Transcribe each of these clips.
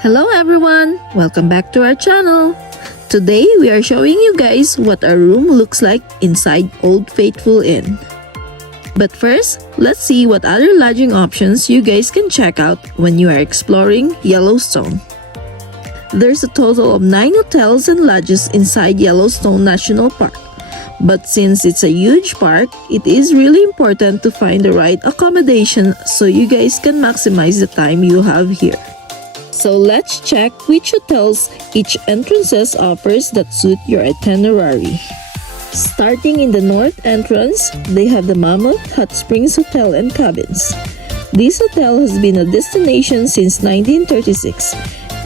Hello everyone! Welcome back to our channel! Today we are showing you guys what our room looks like inside Old Faithful Inn. But first, let's see what other lodging options you guys can check out when you are exploring Yellowstone. There's a total of 9 hotels and lodges inside Yellowstone National Park. But since it's a huge park, it is really important to find the right accommodation so you guys can maximize the time you have here. So let's check which hotels each entrances offers that suit your itinerary. Starting in the north entrance, they have the Mammoth Hot Springs Hotel and Cabins. This hotel has been a destination since 1936,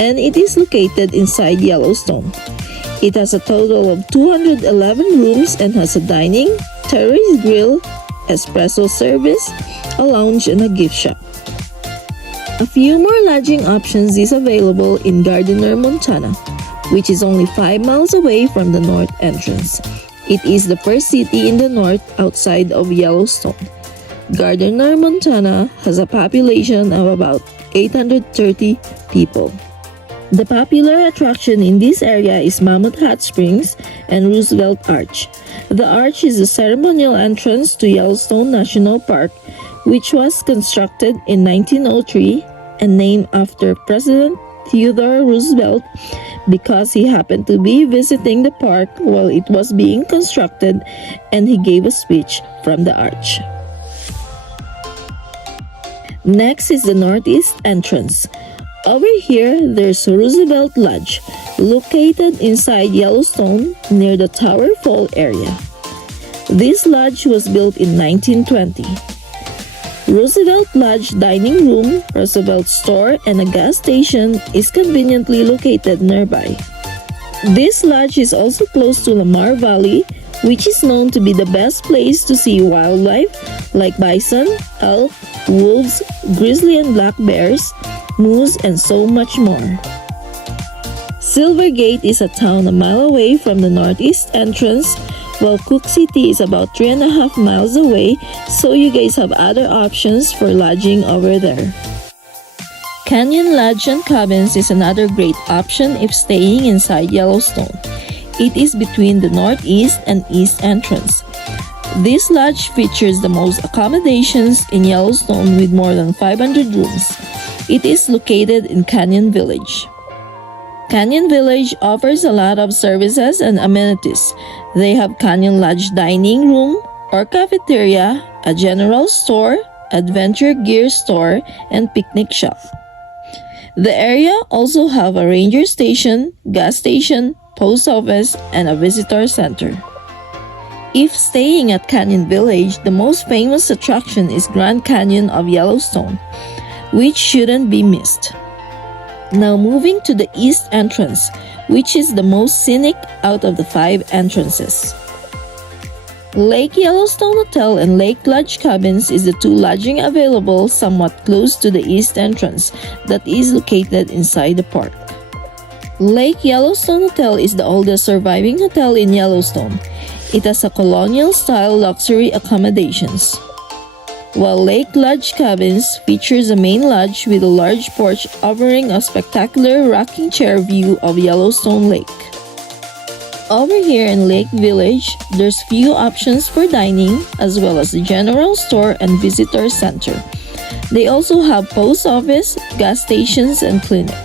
and it is located inside Yellowstone. It has a total of 211 rooms and has a dining, terrace grill, espresso service, a lounge, and a gift shop. A few more lodging options is available in Gardiner, Montana, which is only 5 miles away from the north entrance. It is the first city in the north outside of Yellowstone. Gardiner, Montana has a population of about 830 people. The popular attraction in this area is Mammoth Hot Springs and Roosevelt Arch. The arch is the ceremonial entrance to Yellowstone National Park, which was constructed in 1903 and named after President Theodore Roosevelt because he happened to be visiting the park while it was being constructed and he gave a speech from the arch. Next is the northeast entrance. Over here, there's Roosevelt Lodge, located inside Yellowstone near the Tower Fall area. This lodge was built in 1920. Roosevelt Lodge dining room, Roosevelt store, and a gas station is conveniently located nearby. This lodge is also close to Lamar Valley, which is known to be the best place to see wildlife like bison, elk, wolves, grizzly and black bears, moose, and so much more. Silvergate is a town a mile away from the northeast entrance, while Cook City is about 3.5 miles away, so you guys have other options for lodging over there. Canyon Lodge and Cabins is another great option if staying inside Yellowstone. It is between the northeast and east entrance. This lodge features the most accommodations in Yellowstone with more than 500 rooms. It is located in Canyon Village. Canyon Village offers a lot of services and amenities. They have Canyon Lodge dining room or cafeteria, a general store, adventure gear store, and picnic shop. The area also have a ranger station, gas station, post office, and a visitor center. If staying at Canyon Village, the most famous attraction is Grand Canyon of Yellowstone, which shouldn't be missed. Now moving to the east entrance, which is the most scenic out of the 5 entrances. Lake Yellowstone Hotel and Lake Lodge Cabins is the 2 lodging available somewhat close to the east entrance that is located inside the park. Lake Yellowstone Hotel is the oldest surviving hotel in Yellowstone. It has a colonial-style luxury accommodations, while Lake Lodge Cabins features a main lodge with a large porch offering a spectacular rocking chair view of Yellowstone Lake. Over here in Lake Village, there's few options for dining as well as the general store and visitor center. They also have post office, gas stations, and clinic.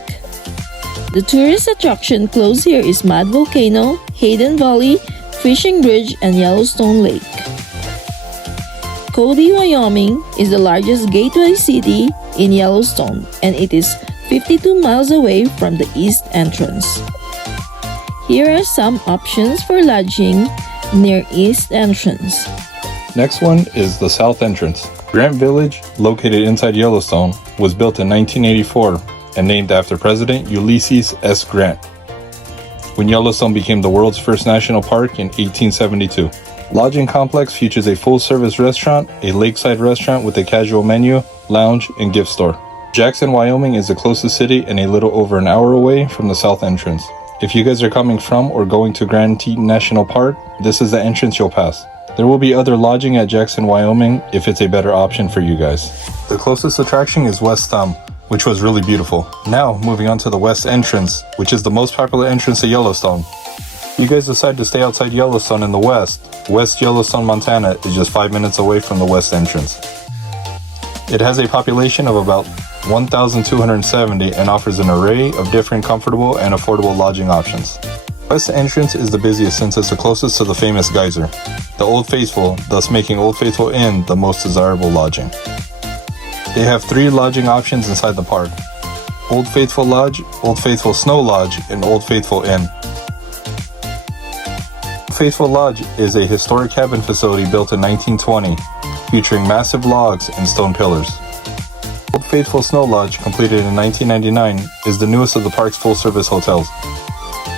The tourist attraction close here is Mad Volcano, Hayden Valley, Fishing Bridge, and Yellowstone Lake. Cody, Wyoming is the largest gateway city in Yellowstone, and it is 52 miles away from the east entrance. Here are some options for lodging near east entrance. Next one is the south entrance. Grant Village, located inside Yellowstone, was built in 1984 and named after President Ulysses S. Grant when Yellowstone became the world's first national park in 1872. Lodging complex features a full-service restaurant, a lakeside restaurant with a casual menu, lounge, and gift store. Jackson, Wyoming is the closest city and a little over an hour away from the south entrance. If you guys are coming from or going to Grand Teton National Park, this is the entrance you'll pass. There will be other lodging at Jackson, Wyoming if it's a better option for you guys. The closest attraction is West Thumb, which was really beautiful. Now, moving on to the west entrance, which is the most popular entrance to Yellowstone. You guys decide to stay outside Yellowstone in the West Yellowstone, Montana is just 5 minutes away from the west entrance. It has a population of about 1,270 and offers an array of different comfortable and affordable lodging options. West entrance is the busiest since it's the closest to the famous geyser, the Old Faithful, thus making Old Faithful Inn the most desirable lodging. They have 3 lodging options inside the park: Old Faithful Lodge, Old Faithful Snow Lodge, and Old Faithful Inn. Old Faithful Lodge is a historic cabin facility built in 1920, featuring massive logs and stone pillars. Old Faithful Snow Lodge, completed in 1999, is the newest of the park's full-service hotels.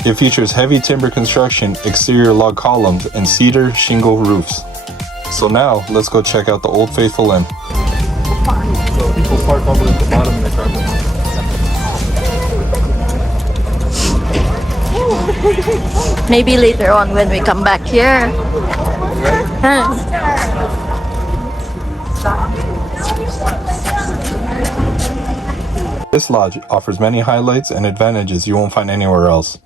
It features heavy timber construction, exterior log columns, and cedar shingle roofs. So now, let's go check out the Old Faithful Inn. So people park all the way at the bottom of the carpet. Maybe later on when we come back here. This lodge offers many highlights and advantages you won't find anywhere else.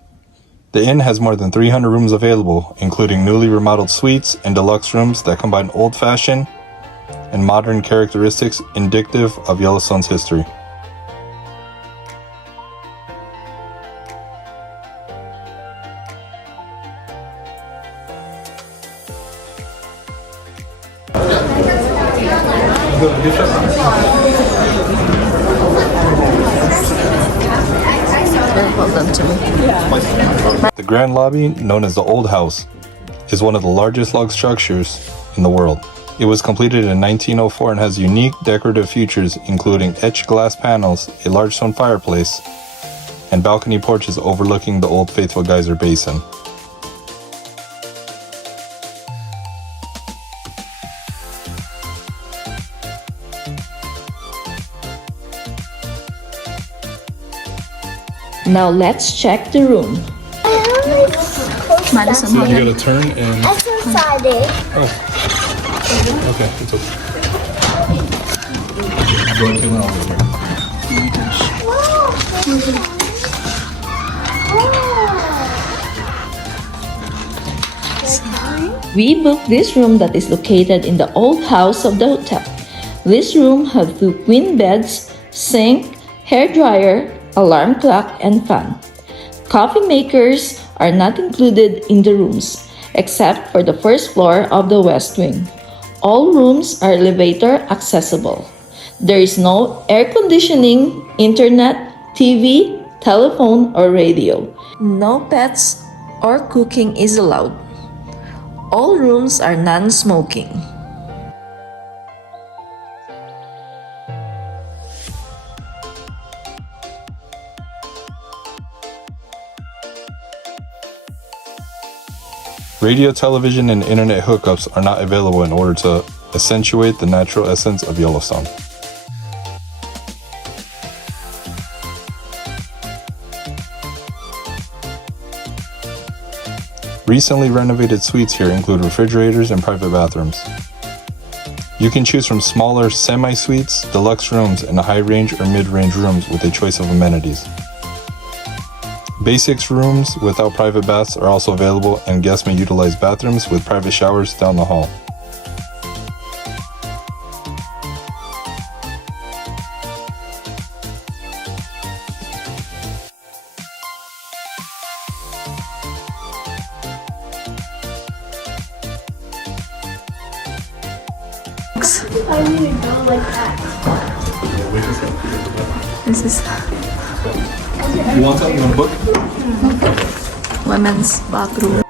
The inn has more than 300 rooms available, including newly remodeled suites and deluxe rooms that combine old-fashioned and modern characteristics indicative of Yellowstone's history. The Grand Lobby, known as the Old House, is one of the largest log structures in the world. It was completed in 1904 and has unique decorative features including etched glass panels, a large stone fireplace, and balcony porches overlooking the Old Faithful Geyser Basin. Now let's check the room. Madison, So you gotta turn and... That's inside it. Okay, it's okay. Go ahead and peel it over here. We booked this room that is located in the old house of the hotel. This room had 2 queen beds, sink, hair dryer, alarm clock, and fan. Coffee makers are not included in the rooms, except for the first floor of the west wing. All rooms are elevator accessible. There is no air conditioning, internet, TV, telephone, or radio. No pets or cooking is allowed. All rooms are non-smoking. Radio, television, and internet hookups are not available in order to accentuate the natural essence of Yellowstone. Recently renovated suites here include refrigerators and private bathrooms. You can choose from smaller semi-suites, deluxe rooms, and high-range or mid-range rooms with a choice of amenities. Basics rooms without private baths are also available, and guests may utilize bathrooms with private showers down the hall. I really don't like that. this is You want something? You want a book? women's bathroom.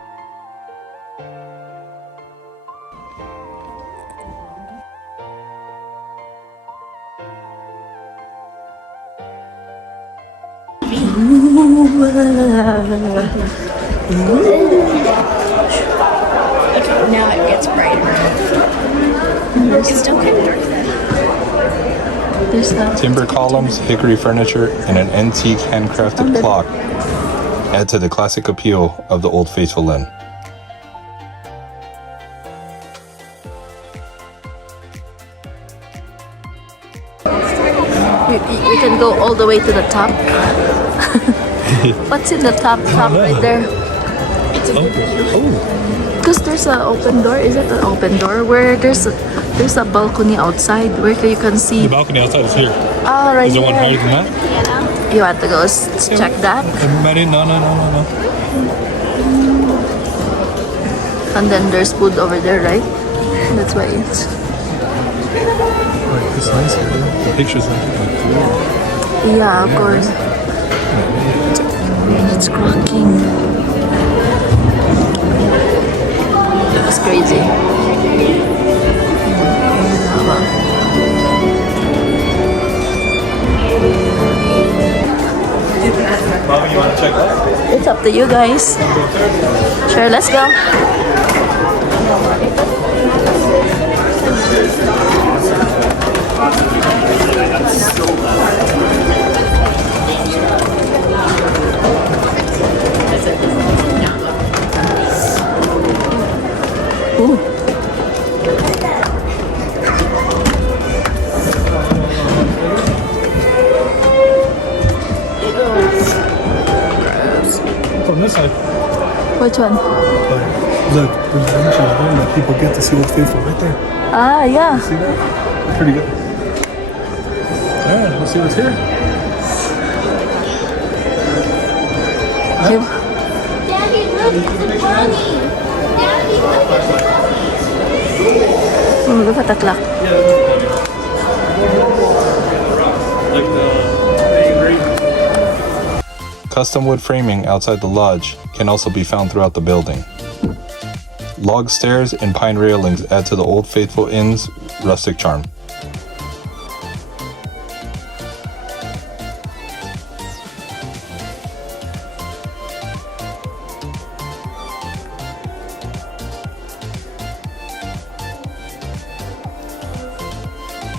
Okay, now it gets brighter. It's still kind of dark then. There's a Timber columns, hickory furniture, and an antique handcrafted clock add to the classic appeal of the Old Faithful Inn. we We can go all the way to the top. What's in the top right there? Oh, Because there's an open door. Is it an open door where there's a balcony outside where you can see? the balcony outside is here. Oh, right Is there one higher here. than that? You want to go check that? Everybody? No. And then there's food over there, right? That's why it's. It's nice here. The pictures. Yeah, of course. It's cracking. That's crazy. Mama, you want to check that? It's up to you guys. Sure, let's go. Ooh. From this side. Which one? Look, there's benches there that people get to see what's faithful right there. Ah, yeah. See that? Pretty good. Yeah, let's see what's here. Daddy, look, it's a bunny. Daddy, look at the bunny. Oh, look at the clock. Custom wood framing outside the lodge can also be found throughout the building. Log stairs and pine railings add to the Old Faithful Inn's rustic charm.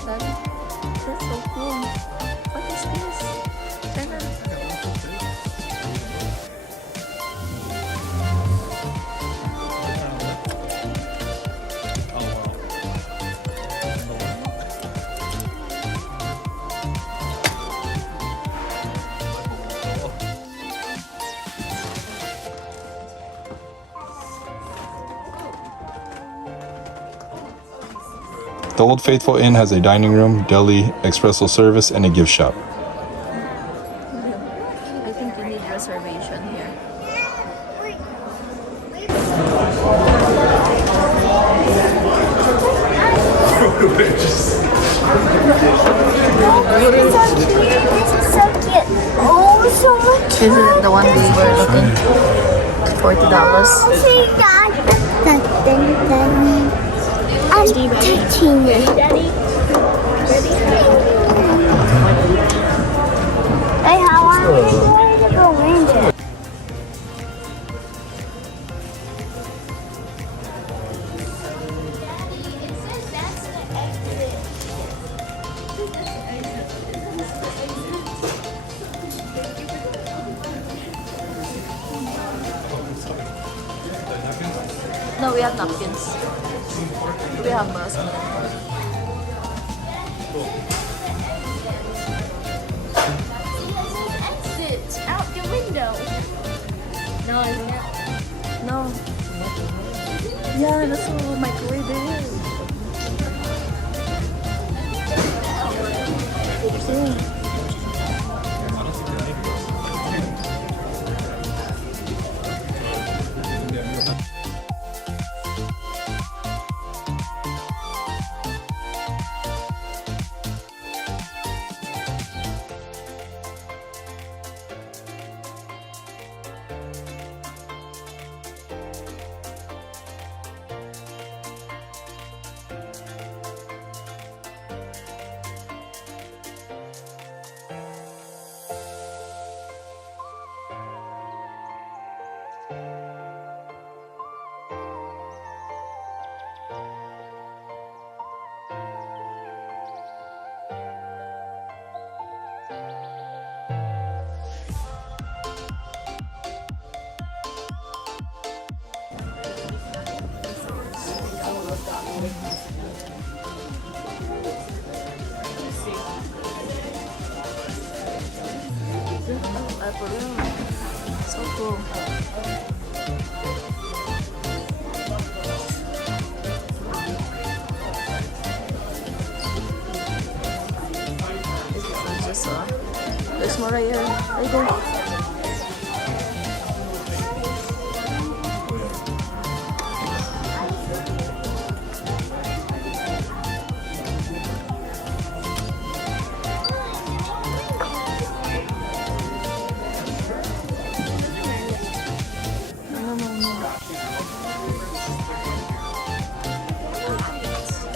That's so cool. What is this? The Old Faithful Inn has a dining room, deli, espresso service, and a gift shop. I think you need reservation here. This is so cute. Oh, so much. Is it the one we were looking? $40. See, Dad. I'm touching it. Daddy. Hey, how are we going to go in? No, we have napkins. We have masks. Exit out the window. No, isn't it? No. Yeah, that's what microwave is. for real. So cool. This is just there's more right here. Right there.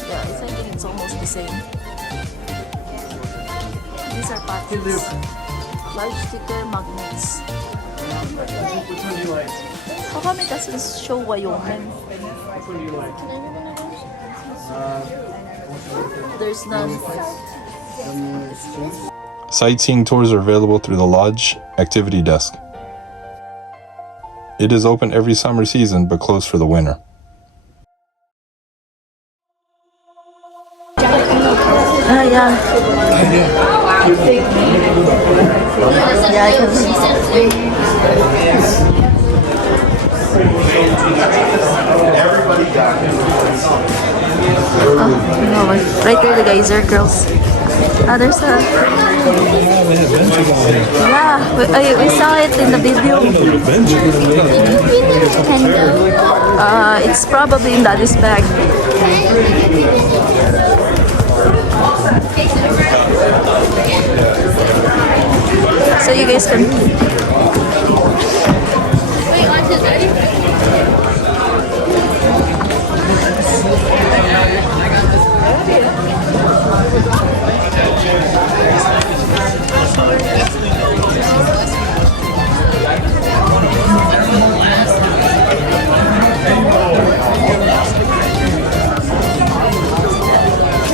Yeah, I think it's almost the same. These are patties. Large sticker magnets. Which one do you like? How come it doesn't show Wyoming? Which one do you like? There's none. Sightseeing tours are available through the Lodge Activity Desk. It is open every summer season but closed for the winter. Ah, yeah. Yeah, I can see. No, right there, the geyser girls. Ah, there's a. Yeah, we saw it in the video. It's probably in Daddy's bag. So you guys can. Wait, on to Daddy?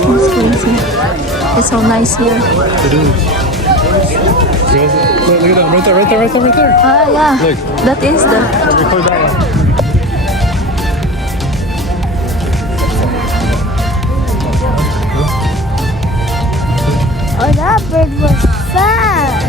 It's crazy. It's so nice here. It is. Look at that, right there. Ah, yeah. Look. That is the. Record that one. Oh, that bird was fast.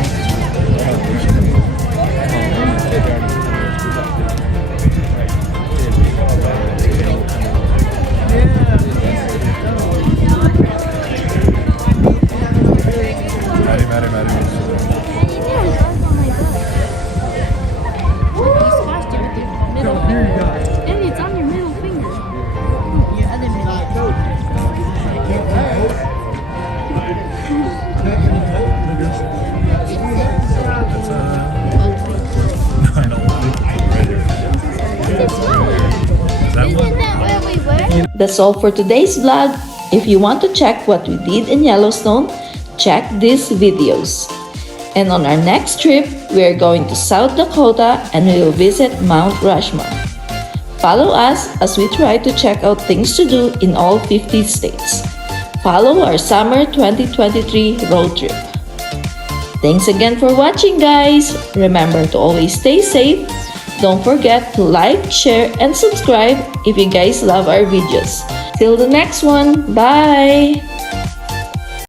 That's all for today's vlog. If you want to check what we did in Yellowstone, check these videos. And on our next trip, we are going to South Dakota and we will visit Mount Rushmore. Follow us as we try to check out things to do in all 50 states. Follow our summer 2023 road trip. Thanks again for watching, guys. Remember to always stay safe. Don't forget to like, share, and subscribe if you guys love our videos. Till the next one, bye!